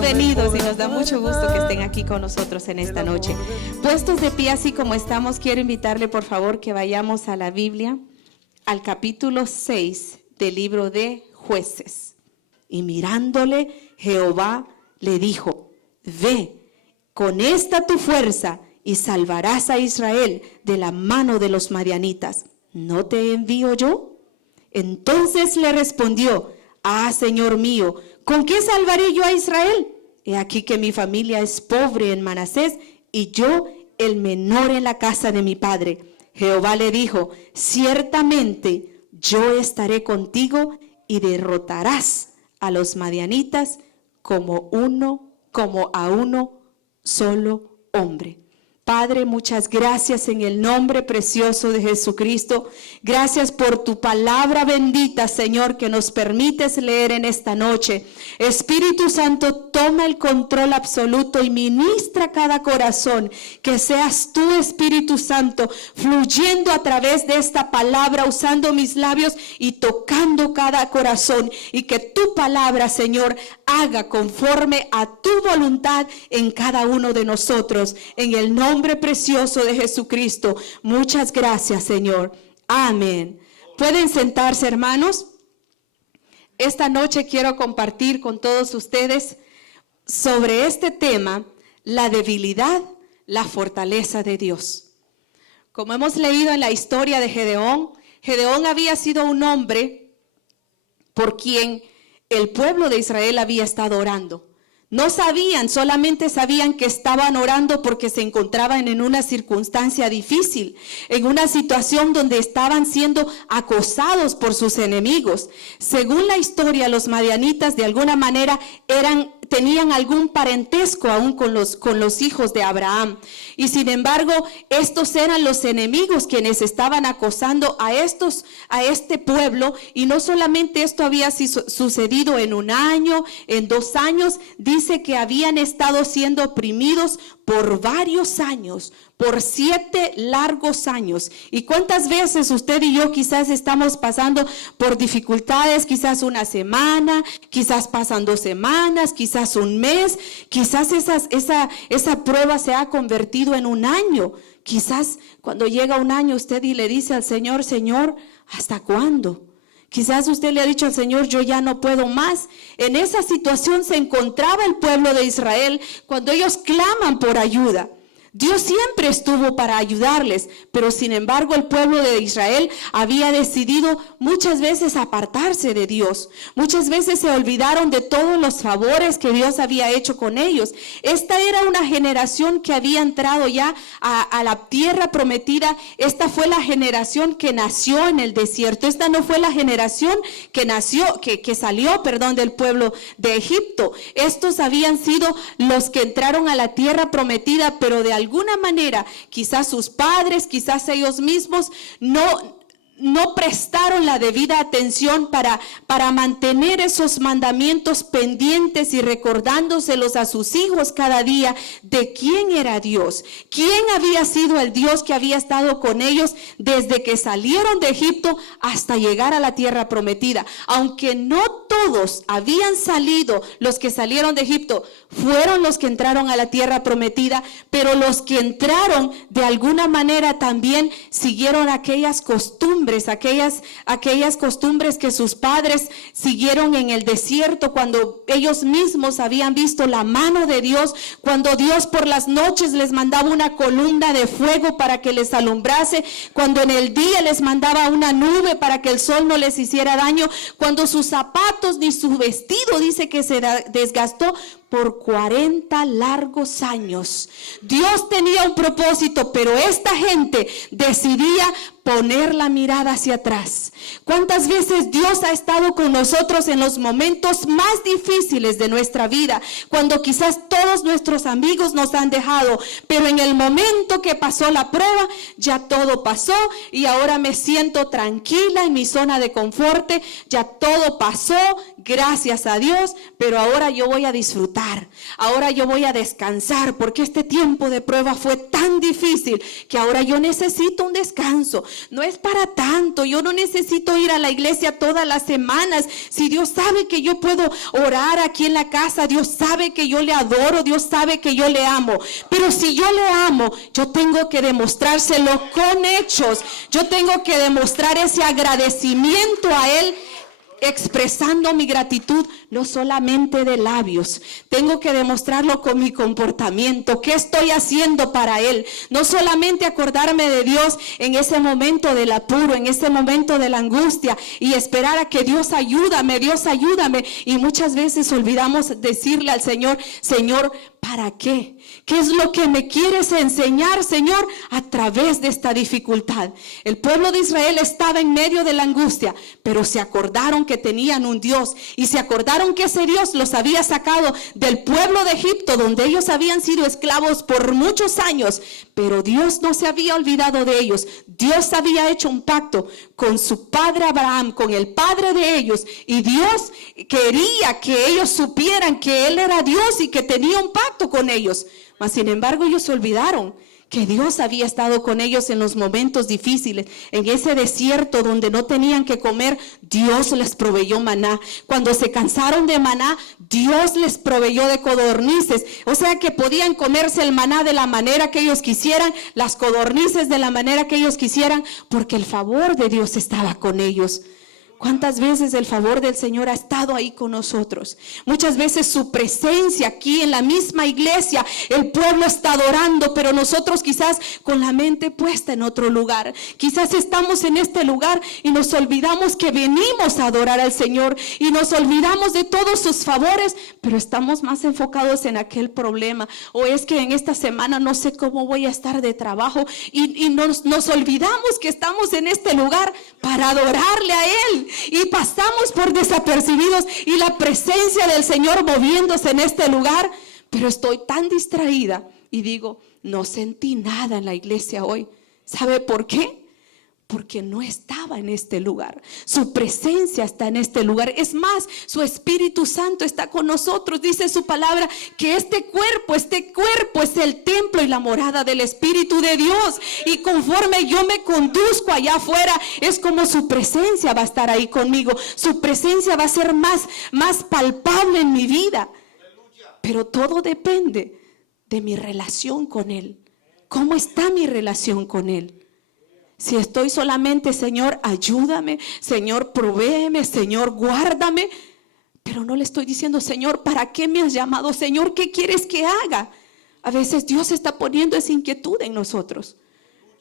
bienvenidos y nos da mucho gusto que estén aquí con nosotros en esta noche. Puestos de pie así como estamos, quiero invitarle por favor que vayamos a la Biblia, al capítulo 6 del libro de Jueces. Y mirándole, Jehová le dijo: ve, con esta tu fuerza y salvarás a Israel de la mano de los madianitas. ¿No te envío yo? Entonces le respondió: ah, Señor mío, ¿con qué salvaré yo a Israel? He aquí que mi familia es pobre en Manasés y yo el menor en la casa de mi padre. Jehová le dijo: ciertamente yo estaré contigo y derrotarás a los madianitas como a uno solo hombre. Padre, muchas gracias en el nombre precioso de Jesucristo. Gracias por tu palabra bendita, Señor, que nos permites leer en esta noche. Espíritu Santo, toma el control absoluto y ministra cada corazón. Que seas tú, Espíritu Santo, fluyendo a través de esta palabra, usando mis labios y tocando cada corazón. Y que tu palabra, Señor, haga conforme a tu voluntad en cada uno de nosotros. En el nombre precioso de Jesucristo. Muchas gracias, Señor. Amén. Pueden sentarse, hermanos. Esta noche quiero compartir con todos ustedes sobre este tema: la debilidad, la fortaleza de Dios. Como hemos leído en la historia de Gedeón, Gedeón había sido un hombre por quien el pueblo de Israel había estado orando. No sabían, solamente sabían que estaban orando porque se encontraban en una circunstancia difícil, en una situación donde estaban siendo acosados por sus enemigos. Según la historia, los madianitas de alguna manera tenían algún parentesco aún con los hijos de Abraham. Y sin embargo, estos eran los enemigos quienes estaban acosando a este pueblo. Y no solamente esto había sucedido en un año, en 2 años, dice que habían estado siendo oprimidos por varios años, por 7 largos años. ¿Y cuántas veces usted y yo quizás estamos pasando por dificultades? Quizás una semana, quizás pasan 2 semanas, quizás un mes, quizás esa prueba se ha convertido en un año. Quizás cuando llega un año usted y le dice al Señor: Señor, ¿hasta cuándo? Quizás usted le ha dicho al Señor: yo ya no puedo más. En esa situación se encontraba el pueblo de Israel cuando ellos claman por ayuda. Dios siempre estuvo para ayudarles, pero sin embargo el pueblo de Israel había decidido muchas veces apartarse de Dios. Muchas veces se olvidaron de todos los favores que Dios había hecho con ellos. Esta era una generación que había entrado ya a la tierra prometida. Esta fue la generación que nació en el desierto. Esta no fue la generación que salió del pueblo de Egipto. Estos habían sido los que entraron a la tierra prometida, pero de alguna manera, quizás sus padres, quizás ellos mismos no prestaron la debida atención para mantener esos mandamientos pendientes y recordándoselos a sus hijos cada día de quién era Dios, quién había sido el Dios que había estado con ellos desde que salieron de Egipto hasta llegar a la tierra prometida. Aunque no todos habían salido, los que salieron de Egipto fueron los que entraron a la tierra prometida, pero los que entraron de alguna manera también siguieron aquellas costumbres, aquellas costumbres que sus padres siguieron en el desierto, cuando ellos mismos habían visto la mano de Dios, cuando Dios por las noches les mandaba una columna de fuego para que les alumbrase, cuando en el día les mandaba una nube para que el sol no les hiciera daño, cuando sus zapatos ni su vestido dice que se desgastó por 40 largos años. Dios tenía un propósito, pero esta gente decidía poner la mirada hacia atrás. ¿Cuántas veces Dios ha estado con nosotros en los momentos más difíciles de nuestra vida? Cuando quizás todos nuestros amigos nos han dejado, pero en el momento que pasó la prueba, ya todo pasó y ahora me siento tranquila en mi zona de confort. Ya todo pasó, gracias a Dios, pero ahora yo voy a disfrutar. Ahora yo voy a descansar porque este tiempo de prueba fue tan difícil que ahora yo necesito un descanso. no es para tanto, yo no necesito ir a la iglesia todas las semanas. Si Dios sabe que yo puedo orar aquí en la casa, Dios sabe que yo le adoro, Dios sabe que yo le amo. Pero si yo le amo, yo tengo que demostrárselo con hechos. Yo tengo que demostrar ese agradecimiento a Él, expresando mi gratitud, no solamente de labios. Tengo que demostrarlo con mi comportamiento. ¿Qué estoy haciendo para Él? No solamente acordarme de Dios en ese momento del apuro, en ese momento de la angustia, y esperar a que Dios ayúdame, Dios ayúdame. Y muchas veces olvidamos decirle al Señor, Señor, ¿para qué? ¿Qué es lo que me quieres enseñar, Señor, a través de esta dificultad? El pueblo de Israel estaba en medio de la angustia, pero se acordaron que tenían un Dios, y se acordaron que ese Dios los había sacado del pueblo de Egipto, donde ellos habían sido esclavos por muchos años. Pero Dios no se había olvidado de ellos. Dios había hecho un pacto con su padre Abraham, con el padre de ellos, y Dios quería que ellos supieran que Él era Dios y que tenía un pacto con ellos. Mas sin embargo ellos se olvidaron que Dios había estado con ellos en los momentos difíciles. En ese desierto donde no tenían que comer, Dios les proveyó maná. Cuando se cansaron de maná, Dios les proveyó de codornices. O sea que podían comerse el maná de la manera que ellos quisieran, las codornices de la manera que ellos quisieran, porque el favor de Dios estaba con ellos. ¿Cuántas veces el favor del Señor ha estado ahí con nosotros? Muchas veces su presencia aquí en la misma iglesia, el pueblo está adorando, pero nosotros quizás con la mente puesta en otro lugar. Quizás estamos en este lugar y nos olvidamos que venimos a adorar al Señor, y nos olvidamos de todos sus favores, pero estamos más enfocados en aquel problema. O es que en esta semana no sé cómo voy a estar de trabajo, y nos olvidamos que estamos en este lugar para adorarle a Él. Y pasamos por desapercibidos y la presencia del Señor moviéndose en este lugar, pero estoy tan distraída y digo, no sentí nada en la iglesia hoy. ¿Sabe por qué? Porque no estaba en este lugar. Su presencia está en este lugar. Es más, su Espíritu Santo está con nosotros. Dice su palabra que este cuerpo es el templo y la morada del Espíritu de Dios. Y conforme yo me conduzco allá afuera, es como su presencia va a estar ahí conmigo. Su presencia va a ser más palpable en mi vida. Pero todo depende de mi relación con Él. ¿Cómo está mi relación con Él? Si estoy solamente, Señor, ayúdame, Señor, provéeme, Señor, guárdame, pero no le estoy diciendo, Señor, ¿para qué me has llamado? Señor, ¿qué quieres que haga? A veces Dios está poniendo esa inquietud en nosotros,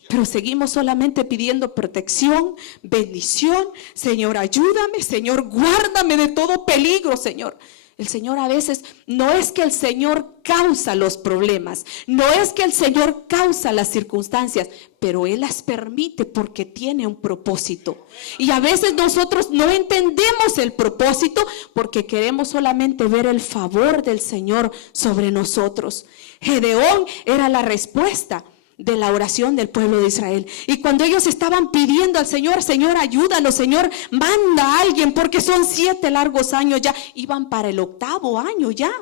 pero seguimos solamente pidiendo protección, bendición. Señor, ayúdame, Señor, guárdame de todo peligro, Señor. El Señor a veces, no es que el Señor causa los problemas, no es que el Señor causa las circunstancias, pero Él las permite porque tiene un propósito. Y a veces nosotros no entendemos el propósito porque queremos solamente ver el favor del Señor sobre nosotros. Gedeón era la respuesta de la oración del pueblo de Israel. Y cuando ellos estaban pidiendo al Señor, Señor, ayúdanos, Señor, manda a alguien, porque son 7 largos años ya, iban para el 8º año ya.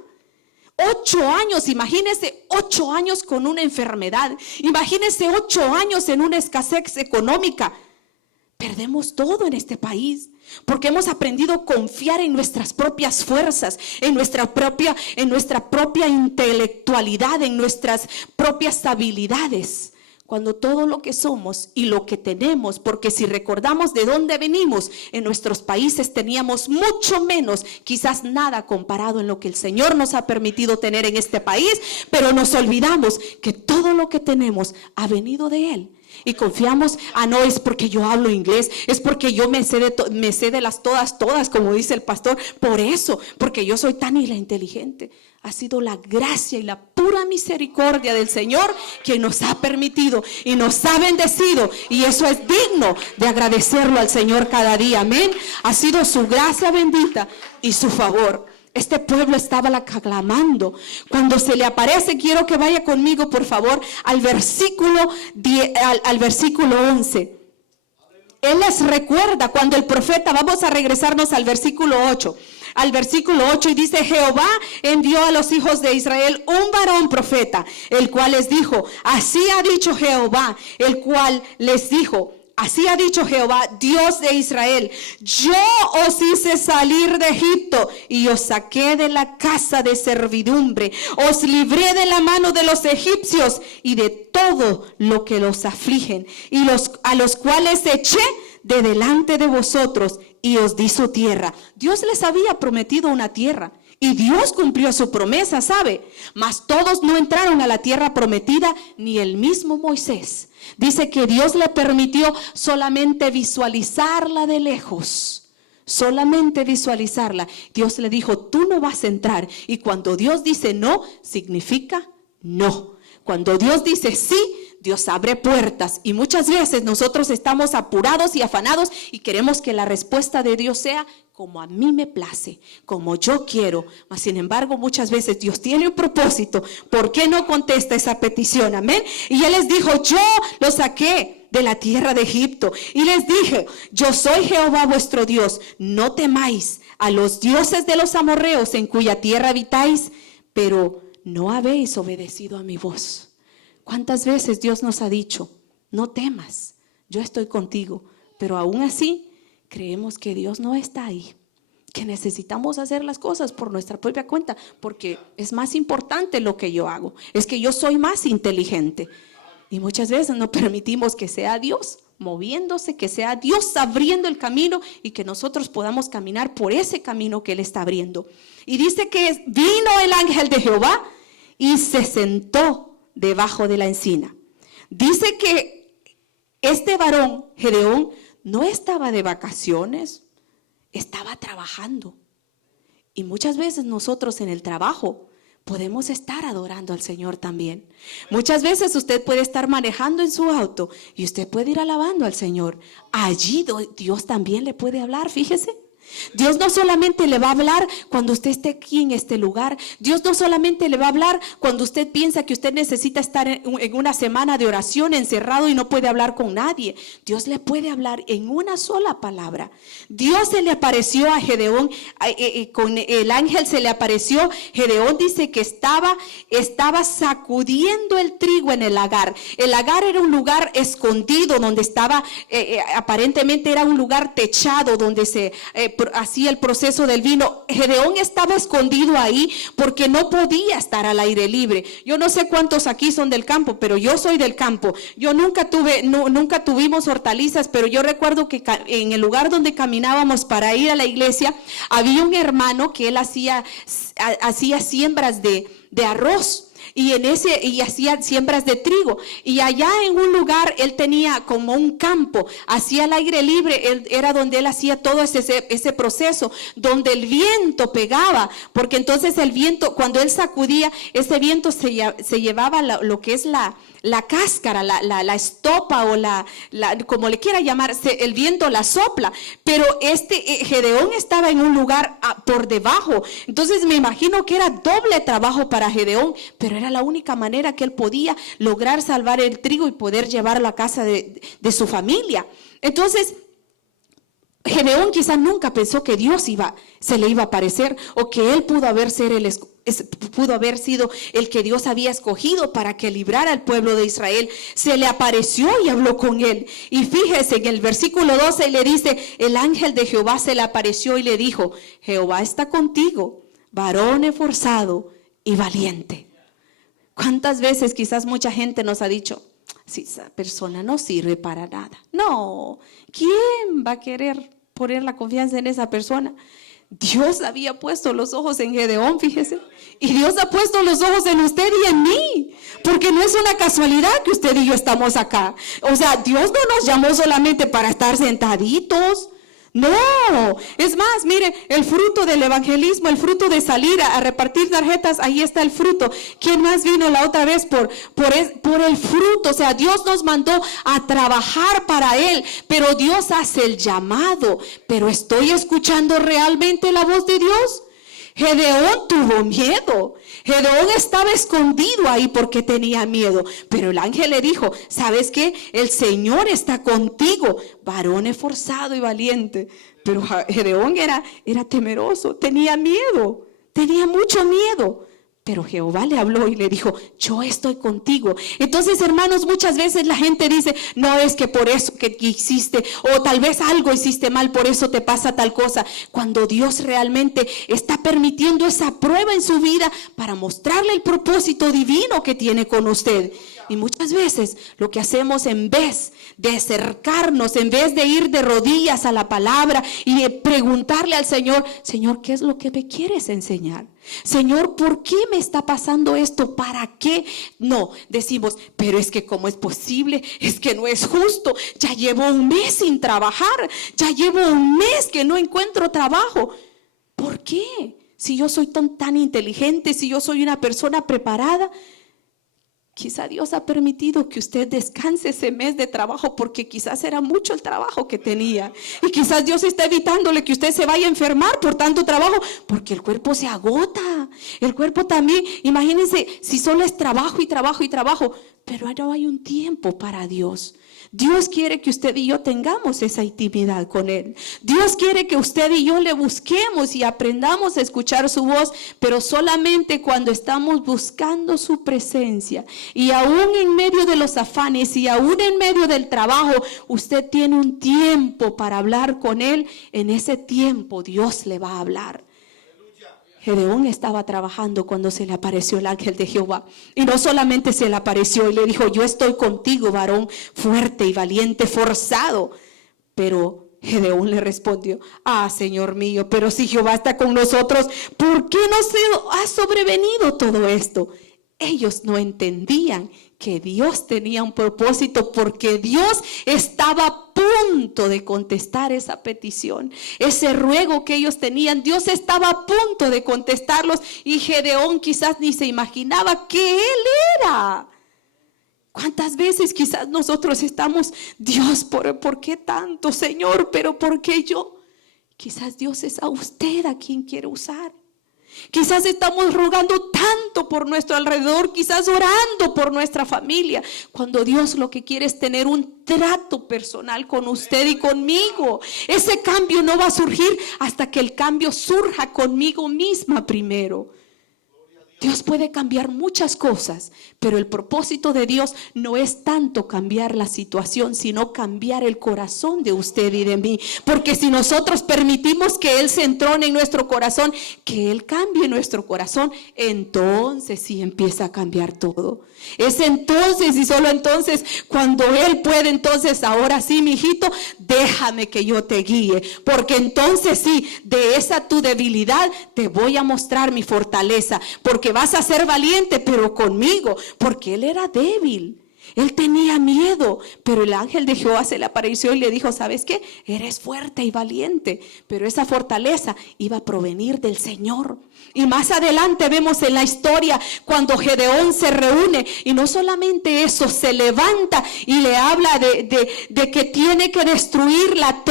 8 años, imagínense 8 años con una enfermedad, imagínense 8 años en una escasez económica. Perdemos todo en este país porque hemos aprendido a confiar en nuestras propias fuerzas, en nuestra propia intelectualidad, en nuestras propias habilidades, cuando todo lo que somos y lo que tenemos, porque si recordamos de dónde venimos, en nuestros países teníamos mucho menos, quizás nada comparado en lo que el Señor nos ha permitido tener en este país, pero nos olvidamos que todo lo que tenemos ha venido de Él. Y confiamos, no es porque yo hablo inglés, es porque yo me sé de las todas, como dice el pastor, por eso, porque yo soy tan inteligente. Ha sido la gracia y la pura misericordia del Señor que nos ha permitido y nos ha bendecido, y eso es digno de agradecerlo al Señor cada día. Amén. Ha sido su gracia bendita y su favor. Este pueblo estaba clamando. Cuando se le aparece, quiero que vaya conmigo, por favor, al versículo 11. Él les recuerda cuando el profeta, vamos a regresarnos al versículo 8. Al versículo 8, y dice: Jehová envió a los hijos de Israel un varón profeta, el cual les dijo: así ha dicho Jehová, el cual les dijo: Así ha dicho Jehová, Dios de Israel: yo os hice salir de Egipto y os saqué de la casa de servidumbre. Os libré de la mano de los egipcios y de todo lo que los afligen, y a los cuales eché de delante de vosotros y os di su tierra. Dios les había prometido una tierra y Dios cumplió su promesa, ¿sabe? Mas todos no entraron a la tierra prometida, ni el mismo Moisés. Dice que Dios le permitió solamente visualizarla de lejos. Solamente visualizarla. Dios le dijo: tú no vas a entrar. Y cuando Dios dice no, significa no. Cuando Dios dice sí, Dios abre puertas. Y muchas veces nosotros estamos apurados y afanados y queremos que la respuesta de Dios sea como a mí me place, como yo quiero. Mas sin embargo, muchas veces Dios tiene un propósito. ¿Por qué no contesta esa petición? Amén. Y Él les dijo: yo los saqué de la tierra de Egipto y les dije: yo soy Jehová vuestro Dios. No temáis a los dioses de los amorreos en cuya tierra habitáis, pero no habéis obedecido a mi voz. ¿Cuántas veces Dios nos ha dicho: no temas, yo estoy contigo? Pero aún así creemos que Dios no está ahí, que necesitamos hacer las cosas por nuestra propia cuenta, porque es más importante lo que yo hago, es que yo soy más inteligente. Y muchas veces no permitimos que sea Dios moviéndose, que sea Dios abriendo el camino y que nosotros podamos caminar por ese camino que Él está abriendo. Y dice que vino el ángel de Jehová y se sentó debajo de la encina. Dice que este varón, Gedeón, no estaba de vacaciones, estaba trabajando. Y muchas veces nosotros en el trabajo podemos estar adorando al Señor también. Muchas veces usted puede estar manejando en su auto y usted puede ir alabando al Señor. Allí Dios también le puede hablar, fíjese. Dios no solamente le va a hablar cuando usted esté aquí en este lugar. Dios no solamente le va a hablar cuando usted piensa que usted necesita estar en una semana de oración encerrado y no puede hablar con nadie. Dios le puede hablar en una sola palabra. Dios se le apareció a Gedeón, con el ángel se le apareció. Gedeón dice que estaba sacudiendo el trigo en el lagar. El lagar era un lugar escondido donde estaba, aparentemente era un lugar techado donde se hacía el proceso del vino. Gedeón estaba escondido ahí porque no podía estar al aire libre. Yo no sé cuántos aquí son del campo, pero yo soy del campo. Yo nunca tuvimos hortalizas, pero yo recuerdo que en el lugar donde caminábamos para ir a la iglesia, había un hermano que él hacía siembras de arroz. Y hacía siembras de trigo. Y allá en un lugar él tenía como un campo, hacía el aire libre, era donde él hacía todo ese proceso, donde el viento pegaba, porque entonces el viento, cuando él sacudía, ese viento se llevaba lo que es la cáscara, la estopa o como le quiera llamar, el viento la sopla. Pero Gedeón estaba en un lugar por debajo. Entonces me imagino que era doble trabajo para Gedeón, pero era la única manera que él podía lograr salvar el trigo y poder llevarlo a casa de su familia. Entonces Gedeón quizás nunca pensó que Dios se le iba a aparecer, o que él pudo haber sido el que Dios había escogido para que librara al pueblo de Israel. Se le apareció y habló con él. Y fíjese en el versículo 12 le dice: el ángel de Jehová se le apareció y le dijo: Jehová está contigo, varón esforzado y valiente. ¿Cuántas veces quizás mucha gente nos ha dicho: si esa persona no sirve para nada? No, ¿quién va a querer poner la confianza en esa persona? Dios había puesto los ojos en Gedeón, fíjese. Y Dios ha puesto los ojos en usted y en mí. Porque no es una casualidad que usted y yo estamos acá. O sea, Dios no nos llamó solamente para estar sentaditos. No, es más, mire, el fruto del evangelismo, el fruto de salir a repartir tarjetas, ahí está el fruto. ¿Quién más vino la otra vez por el fruto? O sea, Dios nos mandó a trabajar para Él, pero Dios hace el llamado. Pero ¿estoy escuchando realmente la voz de Dios? Gedeón tuvo miedo. Gedeón estaba escondido ahí porque tenía miedo. Pero el ángel le dijo: ¿sabes qué? El Señor está contigo, varón esforzado y valiente. Pero Gedeón era temeroso, tenía miedo, tenía mucho miedo. Pero Jehová le habló y le dijo, yo estoy contigo. Entonces, hermanos, muchas veces la gente dice, no, es que por eso que hiciste, o tal vez algo hiciste mal, por eso te pasa tal cosa. Cuando Dios realmente está permitiendo esa prueba en su vida para mostrarle el propósito divino que tiene con usted. Y muchas veces lo que hacemos, en vez de acercarnos, en vez de ir de rodillas a la palabra y de preguntarle al Señor, Señor, ¿qué es lo que me quieres enseñar? Señor, ¿por qué me está pasando esto? ¿Para qué? No, decimos, pero es que ¿cómo es posible? Es que no es justo. Ya llevo un mes sin trabajar. Ya llevo un mes que no encuentro trabajo. ¿Por qué? Si yo soy tan inteligente, si yo soy una persona preparada. Quizá Dios ha permitido que usted descanse ese mes de trabajo porque quizás era mucho el trabajo que tenía. Y quizás Dios está evitándole que usted se vaya a enfermar por tanto trabajo, porque el cuerpo se agota. El cuerpo también, imagínense, si solo es trabajo y trabajo y trabajo, pero no hay un tiempo para Dios. Dios quiere que usted y yo tengamos esa intimidad con Él. Dios quiere que usted y yo le busquemos y aprendamos a escuchar su voz, pero solamente cuando estamos buscando su presencia. Y aún en medio de los afanes y aún en medio del trabajo, usted tiene un tiempo para hablar con Él. En ese tiempo Dios le va a hablar. Gedeón estaba trabajando cuando se le apareció el ángel de Jehová. Y no solamente se le apareció y le dijo, yo estoy contigo, varón fuerte y valiente, forzado. Pero Gedeón le respondió, Señor mío, pero si Jehová está con nosotros, ¿por qué no se ha sobrevenido todo esto? Ellos no entendían que Dios tenía un propósito, porque Dios estaba a punto de contestar esa petición, ese ruego que ellos tenían. Dios estaba a punto de contestarlos y Gedeón quizás ni se imaginaba que él era. ¿Cuántas veces quizás nosotros estamos, Dios, ¿por qué tanto, Señor? ¿Pero por qué yo? Quizás Dios es a usted a quien quiere usar. Quizás estamos rogando tanto por nuestro alrededor, quizás orando por nuestra familia, cuando Dios lo que quiere es tener un trato personal con usted y conmigo. Ese cambio no va a surgir hasta que el cambio surja conmigo misma primero. Dios puede cambiar muchas cosas, pero el propósito de Dios no es tanto cambiar la situación, sino cambiar el corazón de usted y de mí. Porque si nosotros permitimos que Él se entrone en nuestro corazón, que Él cambie nuestro corazón, entonces sí empieza a cambiar todo. Es entonces y solo entonces cuando Él puede, entonces ahora sí, mi hijito, déjame que yo te guíe. Porque entonces sí, de esa tu debilidad te voy a mostrar mi fortaleza. Porque vas a ser valiente, pero conmigo. Porque él era débil. Él tenía miedo, pero el ángel de Jehová se le apareció y le dijo, ¿sabes qué? Eres fuerte y valiente, pero esa fortaleza iba a provenir del Señor. Y más adelante vemos en la historia cuando Gedeón se reúne y no solamente eso, se levanta y le habla de que tiene que destruir la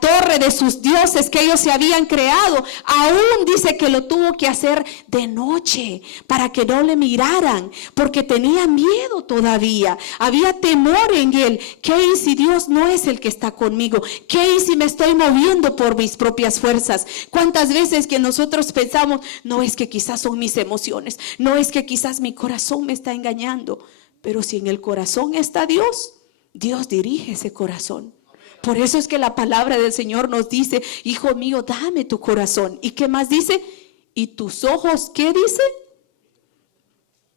torre de sus dioses que ellos se habían creado. Aún dice que lo tuvo que hacer de noche para que no le miraran, porque tenía miedo todavía, había temor en él. ¿Qué y si Dios no es el que está conmigo? ¿Qué y si me estoy moviendo por mis propias fuerzas? ¿Cuántas veces que nosotros pensamos, no es que quizás son mis emociones, no es que quizás mi corazón me está engañando? Pero si en el corazón está Dios, Dios dirige ese corazón. Por eso es que la palabra del Señor nos dice, hijo mío, dame tu corazón. ¿Y qué más dice? Y tus ojos, ¿qué dice?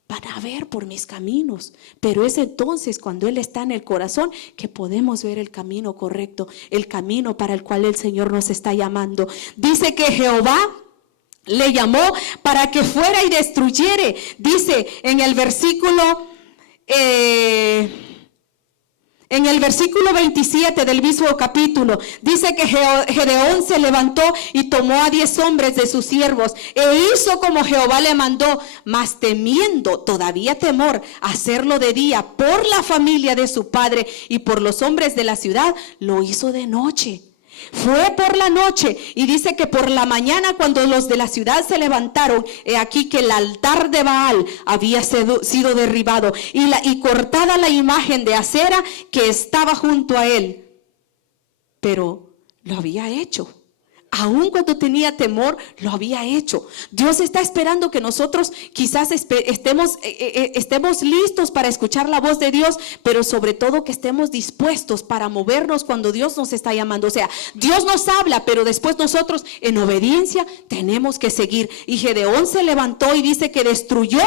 Van a ver por mis caminos. Pero es entonces cuando Él está en el corazón que podemos ver el camino correcto, el camino para el cual el Señor nos está llamando. Dice que Jehová le llamó para que fuera y destruyere. Dice en el versículo 27 del mismo capítulo, dice que Gedeón se levantó y tomó a 10 hombres de sus siervos e hizo como Jehová le mandó, mas temiendo, todavía temor, hacerlo de día por la familia de su padre y por los hombres de la ciudad, lo hizo de noche. Fue por la noche y dice que por la mañana, cuando los de la ciudad se levantaron, he aquí que el altar de Baal había sido derribado y cortada la imagen de acera que estaba junto a él. Pero lo había hecho Aún cuando tenía temor, lo había hecho. Dios está esperando que nosotros quizás estemos listos para escuchar la voz de Dios, pero sobre todo que estemos dispuestos para movernos cuando Dios nos está llamando. O sea, Dios nos habla, pero después nosotros en obediencia tenemos que seguir. Y Gedeón se levantó y dice que destruyó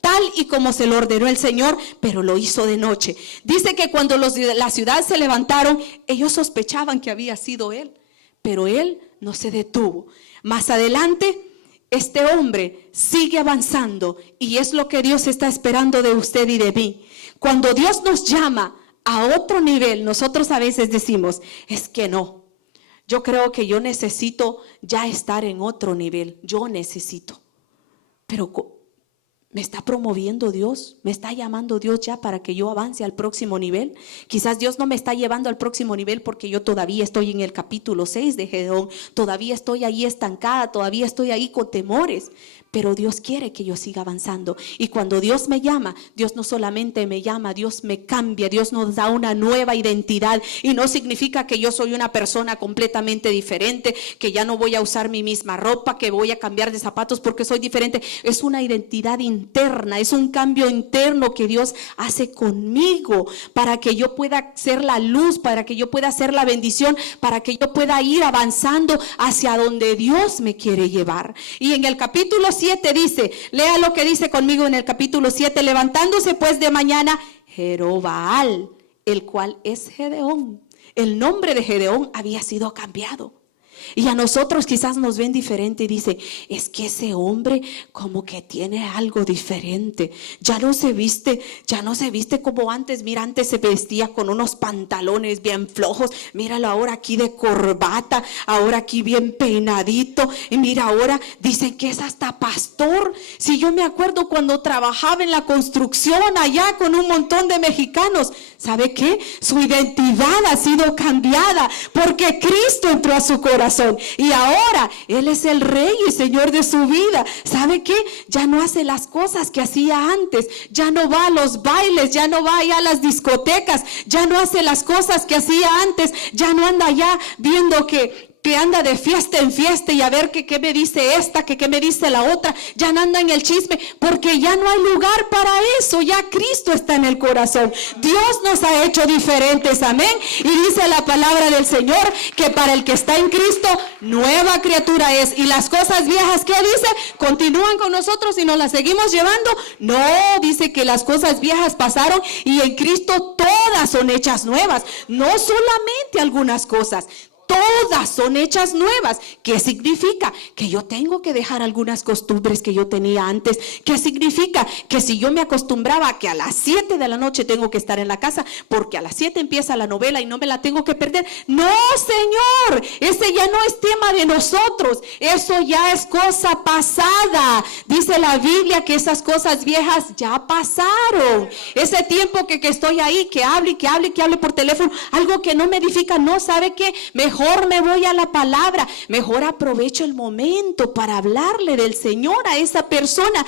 tal y como se lo ordenó el Señor, pero lo hizo de noche. Dice que cuando los de la ciudad se levantaron, ellos sospechaban que había sido él, pero él no se detuvo. Más adelante, este hombre sigue avanzando y es lo que Dios está esperando de usted y de mí. Cuando Dios nos llama a otro nivel, nosotros a veces decimos, es que no, yo creo que yo necesito ya estar en otro nivel, yo necesito, pero ¿me está promoviendo Dios? ¿Me está llamando Dios ya para que yo avance al próximo nivel? Quizás Dios no me está llevando al próximo nivel porque yo todavía estoy en el capítulo 6 de Gedeón. Todavía estoy ahí estancada, todavía estoy ahí con temores. Pero Dios quiere que yo siga avanzando. Y cuando Dios me llama, Dios no solamente me llama, Dios me cambia, Dios nos da una nueva identidad. Y no significa que yo soy una persona completamente diferente, que ya no voy a usar mi misma ropa, que voy a cambiar de zapatos porque soy diferente. Es una identidad interna, es un cambio interno que Dios hace conmigo para que yo pueda ser la luz, para que yo pueda ser la bendición, para que yo pueda ir avanzando hacia donde Dios me quiere llevar. Y en el capítulo 7 dice, lea lo que dice conmigo en el capítulo 7, levantándose pues de mañana Jerobbaal, el cual es Gedeón. El nombre de Gedeón había sido cambiado. Y a nosotros quizás nos ven diferente y dicen, es que ese hombre como que tiene algo diferente. Ya no se viste como antes. Mira, antes se vestía con unos pantalones bien flojos. Míralo ahora aquí de corbata, ahora aquí bien peinadito. Y mira, ahora dicen que es hasta pastor. Si yo me acuerdo cuando trabajaba en la construcción allá con un montón de mexicanos, ¿sabe qué? Su identidad ha sido cambiada porque Cristo entró a su corazón. Y ahora Él es el Rey y Señor de su vida. ¿Sabe qué? Ya no hace las cosas que hacía antes. Ya no va a los bailes, ya no va allá a las discotecas, ya no hace las cosas que hacía antes. Ya no anda allá viendo que anda de fiesta en fiesta y a ver qué me dice esta, qué me dice la otra. Ya no anda en el chisme porque ya no hay lugar para eso. Ya Cristo está en el corazón. Dios nos ha hecho diferentes, amén. Y dice la palabra del Señor que para el que está en Cristo, nueva criatura es. Y las cosas viejas, ¿qué dice? Continúan con nosotros y nos las seguimos llevando. No, dice que las cosas viejas pasaron y en Cristo todas son hechas nuevas. No solamente algunas cosas. Todas son hechas nuevas. ¿Qué significa? Que yo tengo que dejar algunas costumbres que yo tenía antes. ¿Qué significa? Que si yo me acostumbraba a que a las 7 de la noche tengo que estar en la casa porque a las 7 empieza la novela y no me la tengo que perder. No, Señor, ese ya no es tema de nosotros. Eso ya es cosa pasada. Dice la Biblia que esas cosas viejas ya pasaron. Ese tiempo que estoy ahí, que hable por teléfono, algo que no me edifica, no, ¿sabe qué? Mejor me voy a la palabra, mejor aprovecho el momento para hablarle del Señor a esa persona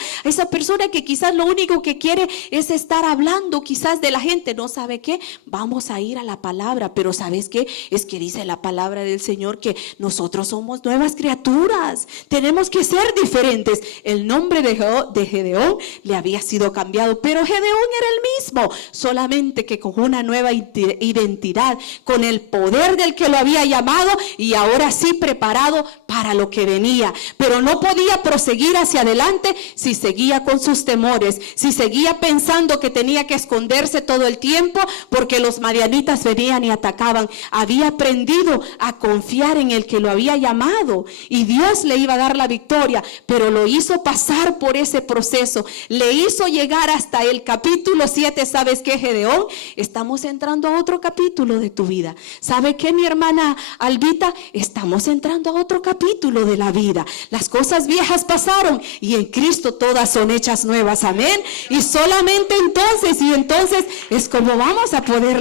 que quizás lo único que quiere es estar hablando quizás de la gente. No, ¿sabe qué? Vamos a ir a la palabra, pero ¿sabes qué? Es que dice la palabra del Señor que nosotros somos nuevas criaturas, tenemos que ser diferentes. El nombre de Gedeón le había sido cambiado, pero Gedeón era el mismo, solamente que con una nueva identidad, con el poder del que lo había llamado y ahora sí preparado para lo que venía. Pero no podía proseguir hacia adelante si seguía con sus temores, si seguía pensando que tenía que esconderse todo el tiempo porque los madianitas venían y atacaban. Había aprendido a confiar en el que lo había llamado y Dios le iba a dar la victoria, pero lo hizo pasar por ese proceso, le hizo llegar hasta el capítulo 7. ¿Sabes qué, Gedeón? Estamos entrando a otro capítulo de tu vida. ¿Sabe qué, mi hermana Albita? Estamos entrando a otro capítulo de la vida. Las cosas viejas pasaron y en Cristo todas son hechas nuevas, amén. Y solamente entonces es como vamos a poder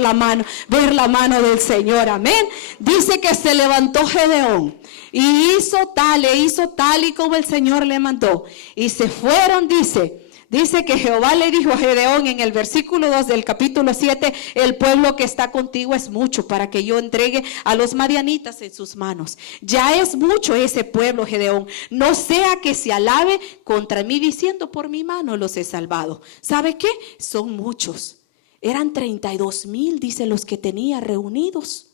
ver la mano del Señor, amén. Dice que se levantó Gedeón y hizo tal y como el Señor le mandó y se fueron, dice, Dice que Jehová le dijo a Gedeón en el versículo 2 del capítulo 7, el pueblo que está contigo es mucho para que yo entregue a los madianitas en sus manos. Ya es mucho ese pueblo, Gedeón. No sea que se alabe contra mí diciendo, por mi mano los he salvado. ¿Sabe qué? Son muchos. Eran 32,000, dice, los que tenía reunidos.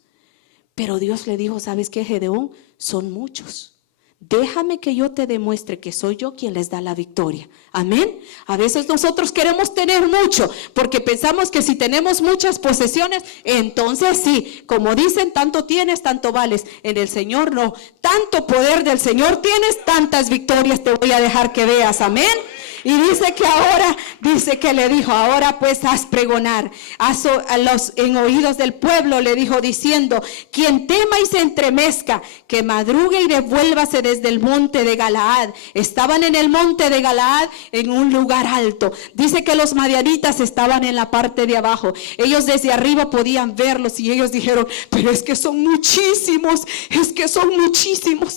Pero Dios le dijo, ¿sabes qué, Gedeón? Son muchos. Déjame que yo te demuestre que soy yo quien les da la victoria. Amén. A veces nosotros queremos tener mucho porque pensamos que si tenemos muchas posesiones, entonces sí, como dicen, tanto tienes, tanto vales. En el Señor no. Tanto poder del Señor tienes, tantas victorias te voy a dejar que veas. Amén. Y dice que ahora, dice que le dijo, ahora pues haz pregonar en oídos del pueblo, le dijo diciendo, quien tema y se entremezca, que madrugue y devuélvase desde el monte de Galaad. Estaban en el monte de Galaad en un lugar alto. Dice que los madianitas estaban en la parte de abajo. Ellos desde arriba podían verlos y ellos dijeron, pero es que son muchísimos,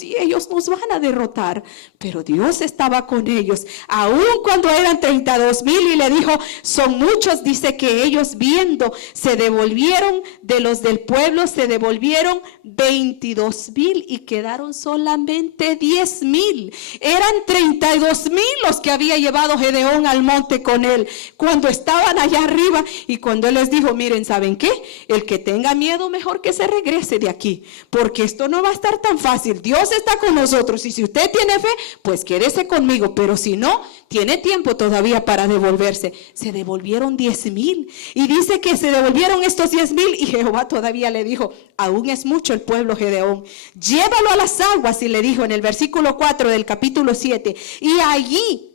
y ellos nos van a derrotar. Pero Dios estaba con ellos, aún cuando eran 32,000, y le dijo, son muchos. Dice que ellos viendo se devolvieron, de los del pueblo se devolvieron 22,000 y quedaron solamente 10,000. Eran 32,000 los que había llevado Gedeón al monte con él cuando estaban allá arriba. Y cuando él les dijo, miren, ¿saben qué? El que tenga miedo, mejor que se regrese de aquí, porque esto no va a estar tan fácil. Dios está con nosotros y si usted tiene fe, pues quédese conmigo, pero si no, tiene tiempo todavía para devolverse. Se devolvieron 10,000 y dice que se devolvieron estos 10,000 y Jehová todavía le dijo, aún es mucho el pueblo, Gedeón, llévalo a las aguas. Y le dijo en el versículo 4 del capítulo 7, y allí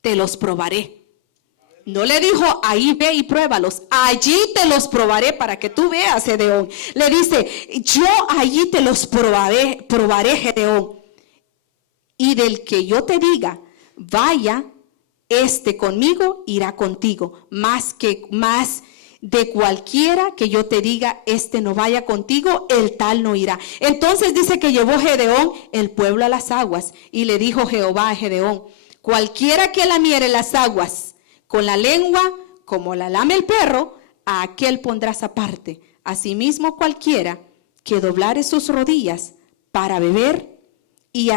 te los probaré. No le dijo, ahí ve y pruébalos, allí te los probaré para que tú veas, Gedeón. Le dice, yo allí te los probaré, Gedeón. Y del que yo te diga, vaya, conmigo irá contigo, más de cualquiera que yo te diga, no vaya contigo, el tal no irá. Entonces dice que llevó Gedeón el pueblo a las aguas, y le dijo Jehová a Gedeón, cualquiera que lamiere las aguas con la lengua, como la lame el perro, a aquel pondrás aparte. Asimismo cualquiera que doblare sus rodillas para beber, y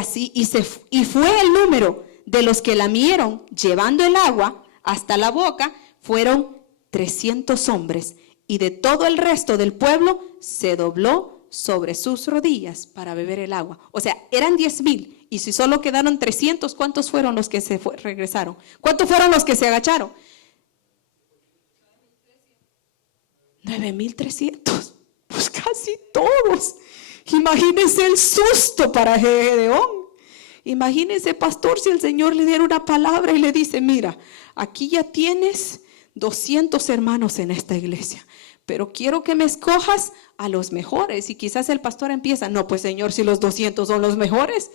fue el número de los que lamieron llevando el agua hasta la boca, fueron 300 hombres, y de todo el resto del pueblo se dobló sobre sus rodillas para beber el agua. O sea, eran 10,000, y si solo quedaron 300, ¿cuántos fueron los que regresaron? ¿Cuántos fueron los que se agacharon? 9,300, pues casi todos. Imagínense el susto para Gedeón. Imagínense, pastor, si el Señor le diera una palabra y le dice, mira, aquí ya tienes 200 hermanos en esta iglesia, pero quiero que me escojas a los mejores. Y quizás el pastor empieza, no, pues Señor, si los 200 son los mejores.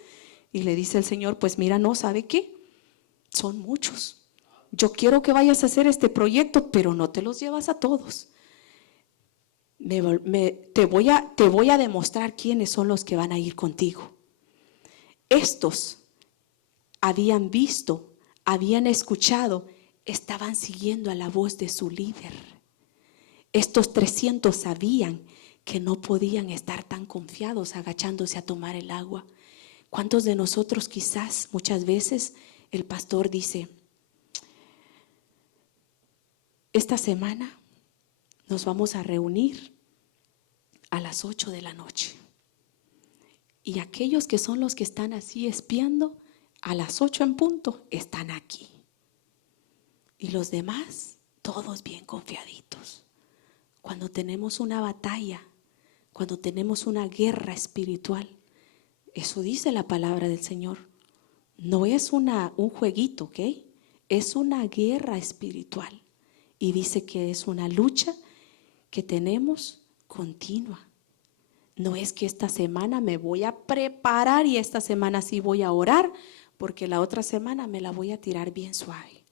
Y le dice el Señor, pues mira, no, ¿sabe qué? Son muchos. Yo quiero que vayas a hacer este proyecto, pero no te los llevas a todos. Te voy a demostrar quiénes son los que van a ir contigo. Estos habían visto, habían escuchado, estaban siguiendo a la voz de su líder. Estos 300 sabían que no podían estar tan confiados agachándose a tomar el agua. ¿Cuántos de nosotros quizás muchas veces el pastor dice, esta semana nos vamos a reunir a las 8 de la noche? Y aquellos que son los que están así espiando, a las 8 en punto, están aquí. Y los demás, todos bien confiaditos. Cuando tenemos una batalla, cuando tenemos una guerra espiritual, eso dice la palabra del Señor. No es un jueguito, ¿ok? Es una guerra espiritual. Y dice que es una lucha que tenemos continua. No es que esta semana me voy a preparar y esta semana sí voy a orar, porque la otra semana me la voy a tirar bien suave.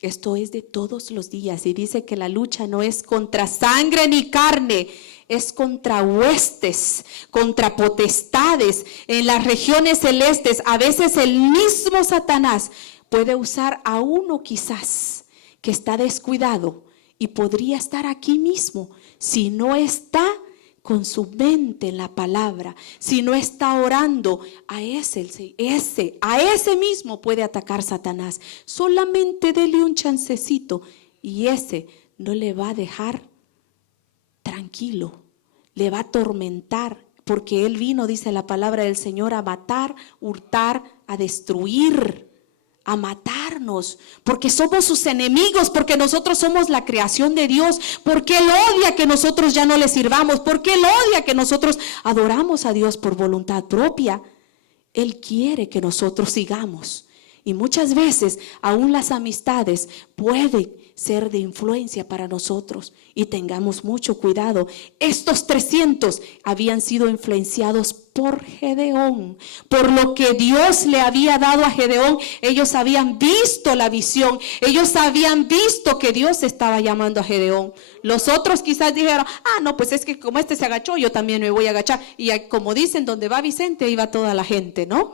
Esto es de todos los días. Y dice que la lucha no es contra sangre ni carne, es contra huestes, contra potestades en las regiones celestes. A veces el mismo Satanás Puede usar a uno quizás que está descuidado y podría estar aquí mismo si no está con su mente en la palabra, si no está orando. A ese mismo puede atacar Satanás. Solamente dele un chancecito y ese no le va a dejar tranquilo, le va a atormentar, porque él vino, dice la palabra del Señor, a matar, hurtar, a destruir, a matarnos, porque somos sus enemigos, porque nosotros somos la creación de Dios, porque Él odia que nosotros ya no le sirvamos, porque Él odia que nosotros adoramos a Dios por voluntad propia. Él quiere que nosotros sigamos. Y muchas veces aún las amistades pueden ser de influencia para nosotros y tengamos mucho cuidado. Estos 300 habían sido influenciados por Gedeón, por lo que Dios le había dado a Gedeón. Ellos habían visto la visión, ellos habían visto que Dios estaba llamando a Gedeón. Los otros quizás dijeron, no, pues es que como este se agachó, yo también me voy a agachar. Y como dicen, donde va Vicente, ahí va toda la gente, ¿no?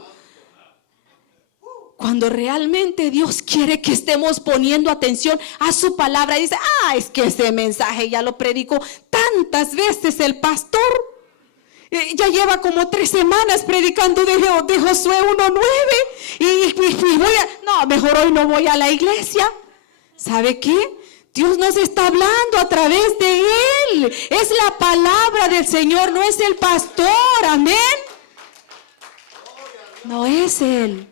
Cuando realmente Dios quiere que estemos poniendo atención a su palabra, dice, es que ese mensaje ya lo predicó tantas veces el pastor. Ya lleva como 3 semanas predicando de Josué 1:9 y mejor hoy no voy a la iglesia. ¿Sabe qué? Dios nos está hablando a través de Él. Es la palabra del Señor, no es el pastor. Amén. No es Él.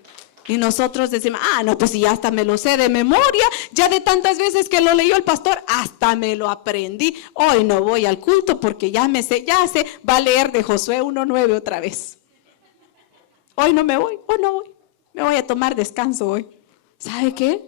Y nosotros decimos, no, pues ya hasta me lo sé de memoria, ya de tantas veces que lo leyó el pastor, hasta me lo aprendí. Hoy no voy al culto porque ya sé, va a leer de Josué 1:9 otra vez. Hoy no voy, me voy a tomar descanso hoy. ¿Sabe qué?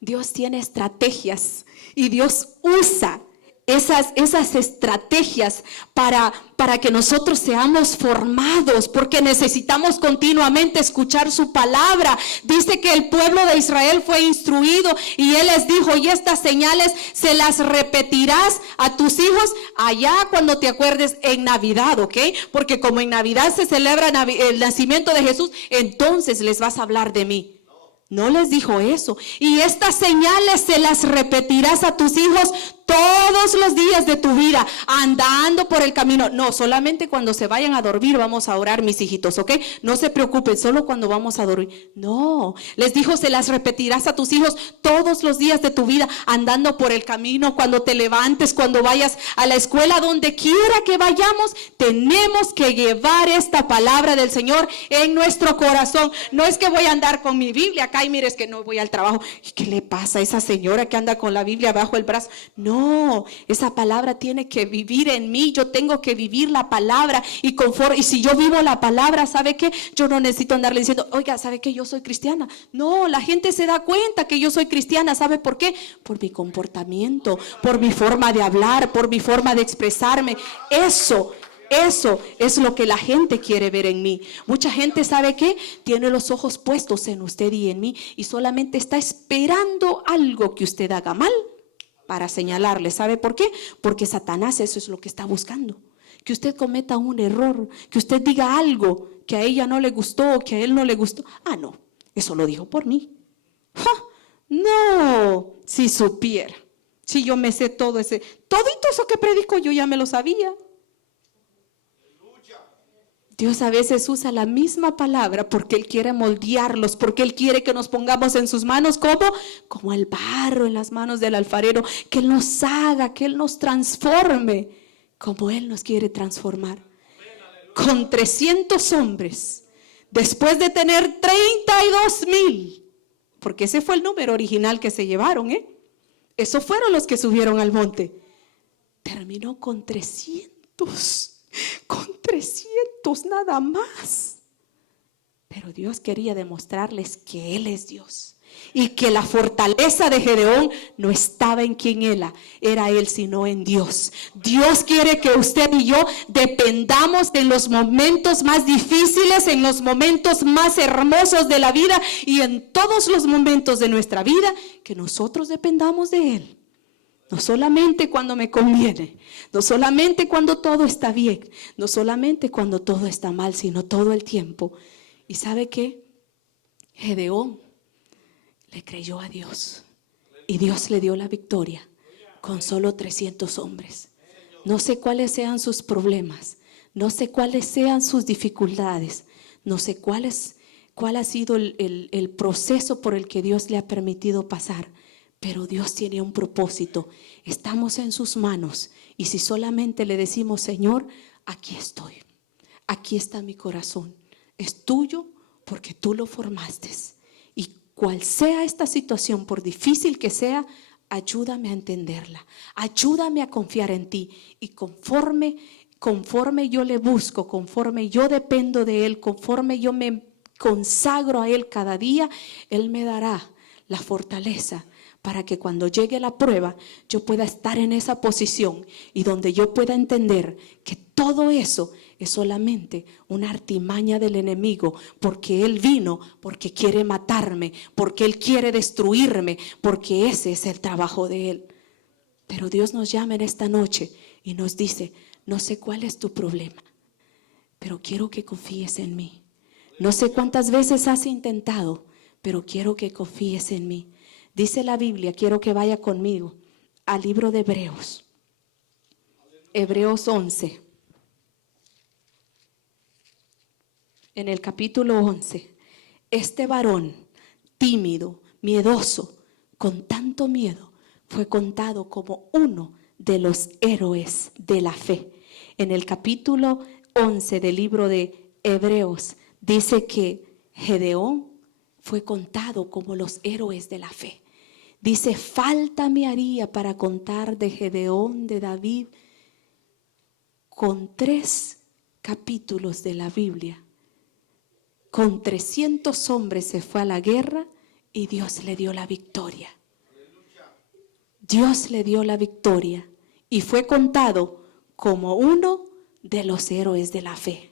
Dios tiene estrategias y Dios usa esas estrategias para que nosotros seamos formados, porque necesitamos continuamente escuchar su palabra. Dice que el pueblo de Israel fue instruido y Él les dijo, y estas señales se las repetirás a tus hijos allá cuando te acuerdes en Navidad, ¿ok? Porque como en Navidad se celebra el nacimiento de Jesús, entonces les vas a hablar de mí. No les dijo eso. Y estas señales se las repetirás a tus hijos todos los días de tu vida, andando por el camino. No, solamente cuando se vayan a dormir vamos a orar, mis hijitos, ¿ok? No se preocupen, solo cuando vamos a dormir. No, les dijo, se las repetirás a tus hijos todos los días de tu vida, andando por el camino, cuando te levantes, cuando vayas a la escuela, donde quiera que vayamos, tenemos que llevar esta palabra del Señor en nuestro corazón. No es que voy a andar con mi Biblia acá y mire, es que no voy al trabajo. ¿Qué le pasa a esa señora que anda con la Biblia bajo el brazo? No, esa palabra tiene que vivir en mí. Yo tengo que vivir la palabra y si yo vivo la palabra, ¿sabe qué? Yo no necesito andarle diciendo, oiga, ¿sabe qué? Yo soy cristiana. No, la gente se da cuenta que yo soy cristiana. ¿Sabe por qué? Por mi comportamiento, por mi forma de hablar, por mi forma de expresarme. Eso es lo que la gente quiere ver en mí. Mucha gente, ¿sabe qué? Tiene los ojos puestos en usted y en mí y solamente está esperando algo que usted haga mal para señalarle. ¿Sabe por qué? Porque Satanás eso es lo que está buscando. Que usted cometa un error, que usted diga algo que a ella no le gustó, que a él no le gustó. No, eso lo dijo por mí. No, si supiera, si yo me sé todito eso que predico, yo ya me lo sabía. Dios a veces usa la misma palabra porque Él quiere moldearlos, porque Él quiere que nos pongamos en sus manos como el barro en las manos del alfarero, que Él nos haga, que Él nos transforme como Él nos quiere transformar. Con 300 hombres, después de tener 32,000, porque ese fue el número original que se llevaron, esos fueron los que subieron al monte. Terminó con 300 nada más. Pero Dios quería demostrarles que Él es Dios y que la fortaleza de Gedeón no estaba en quien era él, sino en Dios. Dios quiere que usted y yo dependamos en los momentos más difíciles, en los momentos más hermosos de la vida y en todos los momentos de nuestra vida, que nosotros dependamos de Él. No solamente cuando me conviene, no solamente cuando todo está bien, no solamente cuando todo está mal, sino todo el tiempo. ¿Y sabe qué? Gedeón le creyó a Dios y Dios le dio la victoria con solo 300 hombres. No sé cuáles sean sus problemas, no sé cuáles sean sus dificultades, no sé cuál ha sido el proceso por el que Dios le ha permitido pasar, pero Dios tiene un propósito. Estamos en sus manos y si solamente le decimos: Señor, aquí estoy, aquí está mi corazón, es tuyo porque tú lo formaste. Y cual sea esta situación, por difícil que sea, ayúdame a entenderla, ayúdame a confiar en ti. Y conforme yo le busco, conforme yo dependo de Él, conforme yo me consagro a Él cada día, Él me dará la fortaleza para que cuando llegue la prueba yo pueda estar en esa posición y donde yo pueda entender que todo eso es solamente una artimaña del enemigo, porque Él vino, porque quiere matarme, porque Él quiere destruirme, porque ese es el trabajo de Él. Pero Dios nos llama en esta noche y nos dice: no sé cuál es tu problema, pero quiero que confíes en mí. No sé cuántas veces has intentado, pero quiero que confíes en mí. Dice la Biblia, quiero que vaya conmigo al libro de Hebreos. Hebreos 11. En el capítulo 11, este varón tímido, miedoso, con tanto miedo, fue contado como uno de los héroes de la fe. En el capítulo 11 del libro de Hebreos dice que Gedeón fue contado como los héroes de la fe. Dice: falta me haría para contar de Gedeón, de David. Con 3 capítulos de la Biblia, con 300 hombres se fue a la guerra y Dios le dio la victoria. Dios le dio la victoria y fue contado como uno de los héroes de la fe.